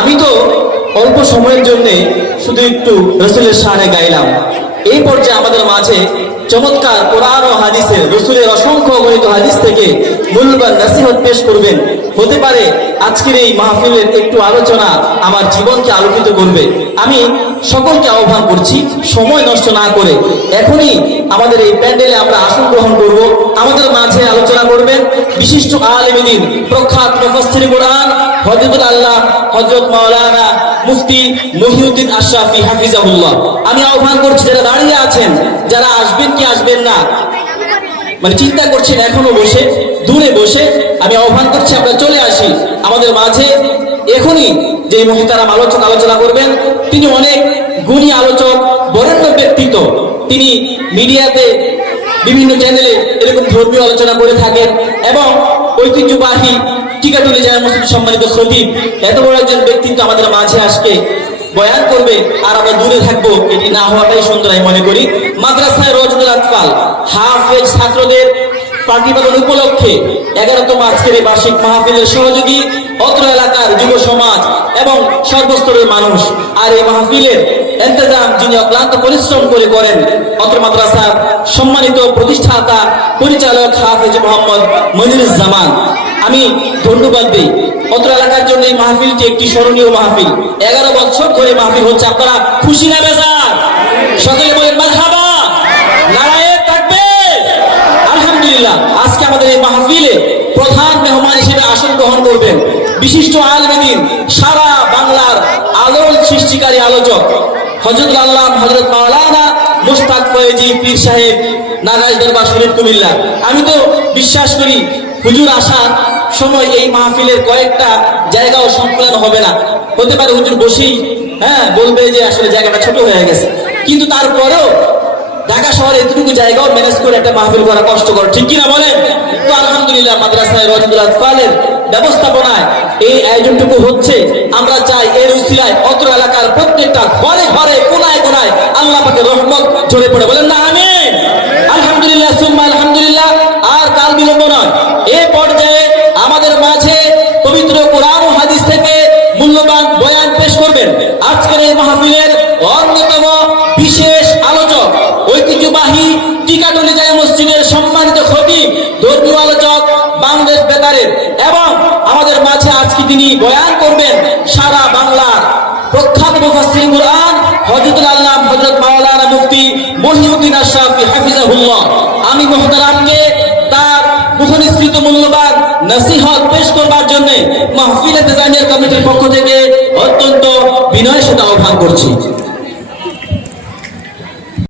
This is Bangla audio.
আমি তো অল্প সময়ের জন্য শুধু একটু রাসূলের শানে গাইলাম। এই পর্যায়ে আমাদের মাঝে চমৎকার কোরআন ও হাদিসের রাসূলের অসংখ্য অগণিত হাদিস থেকে মূল্যবান নসিহত পেশ করবেন। হতে পারে আজকের এই মাহফিলের একটু আলোচনা আমার জীবনকে আলোকিত করবে। আমি সকলকে আহ্বান করছি সময় নষ্ট না করে এখনই আমাদের এই প্যান্ডেলে আমরা আসন গ্রহণ করব। আমাদের মাঝে আলোচনা করবেন বিশিষ্ট আলেম দ্বীন, প্রখ্যাত মুফাসসির কুরআন হযরতুল আল্লাহ হযরত মাওলানা মুফতি মহিউদ্দিন আশরাফি হাফিজাহুল্লাহ। আমি আহ্বান করছি যারা দাঁড়িয়ে আছেন, যারা আসবেন কি আসবেন না মানে চিন্তা করছেন এখনো বসে দূরে বসে, আমি আহ্বান করছি আমরা চলে আসি আমাদের মাঝে। এখনই যে মুহতারাম আলোচনা করবেন তিনি অনেক গুণী আলোচক, বরেণ্য ব্যক্তিত্ব। তিনি মিডিয়াতে বিভিন্ন চ্যানেলে এরকম ধর্মীয় আলোচনা করে থাকেন এবং ঐতিহ্যবাহী টিকাটুলি জামে মসজিদ সম্মানিত খতিব, এত বড় একজন ব্যক্তিত্ব আমাদের মাঝে আজকে বয়ান করবে আর আমরা দূরে থাকবো, এটি না হওয়াটাই সুন্দর আমি মনে করি। মাদ্রাসায় রওজাতুল আতফাল হাফেজ ছাত্রদের পার্টি পালন উপলক্ষে 11তম আজকের এই বার্ষিক মাহফিলের সহযোগী অত্র এলাকার যুব সমাজ এবং সর্বস্তরের মানুষ। আর এই মাহফিলের ইন্তজাম যিনি অক্লান্ত পরিশ্রম করে করেন অত্র মাদ্রাসার সম্মানিত প্রতিষ্ঠাতা পরিচালক হাফেজ মোহাম্মদ মনিরুজ্জামান। আমি ধন্যবাদ দিই অত্র এলাকার জন্য। এই মাহফিলটি একটি স্মরণীয় মাহফিল। 11 বছর ধরে মাহফিল হচ্ছে। আপনারা খুশি না বেজার? সকলে বলেন মারহাবা, নারায়ে তাকবীর, আলহামদুলিল্লাহ। আজকে আমাদের এই মাহফিলে প্রধান মেহমান হিসেবে আসন গ্রহণ করবেন বিশিষ্ট আলেম দ্বীন, সারা বাংলার আলোর সৃষ্টিকারী আলোচক হযরত আল্লাহ হযরত মাওলানা মুশতাক ফয়েজী পীর সাহেব, নাগাইশ দরবার শরীফ, কুমিল্লা। আমি তো বিশ্বাস করি হুজুর আসার সময় এই মাহফিলের কয়েকটা জায়গাও সম্পূর্ণ হবে না। হতে পারে হুজুর বসেই বলবে যে আসলে জায়গাটা ছোট হয়ে গেছে, কিন্তু তারপরেও ঢাকা শহরে এতটুকু জায়গাও ম্যানেজ করে একটা মাহফিল করা কষ্টকর, ঠিক কিনা বলেন? তো আলহামদুলিল্লাহ মাদ্রাসায় রওজাতুল আতফালের ব্যবস্থাপনায় এই আয়োজনটুকু হচ্ছে। আমরা চাই এর উসিলায় অত্র এলাকার প্রত্যেকটা ঘরে ঘরে কোনায় কোনায় আল্লাহ পাকের রহমত ঝরে পড়ে, বলেন না আমিন? আলহামদুলিল্লাহ সুম্মা আলহামদুলিল্লাহ। আর কাল বিলম্ব নয়, এই পর্যায়ে আমাদের মাঝে পবিত্র কোরআন ও হাদিস থেকে মূল্যবান বয়ান পেশ করবেন আজকের এই মাহফিলের অন্যতম বিশেষ আলোচক, ঐতিহ্যবাহী টিকাটুলি জামে মসজিদের সম্মানিত খতিব, ধর্মীয় আলোচক বাংলাদেশ বেতারের, এবং আমাদের মাঝে আজকে তিনি বয়ান করবেন সারা বাংলার প্রখ্যাত মুফাসসির কুরআন হযরতুল আল্লাহ হযরত মাওলানা মুফতি মহিউদ্দিন আশরাফি হাফিজাহুল্লাহ। আমি মুহতারামকে তার মুখনিসৃত মূল্যবান নসিহত পেশ করবার জন্য মাহফিল ইন্তজামিয়া কমিটির পক্ষ থেকে অত্যন্ত বিনয়ের সাথে আহ্বান করছি।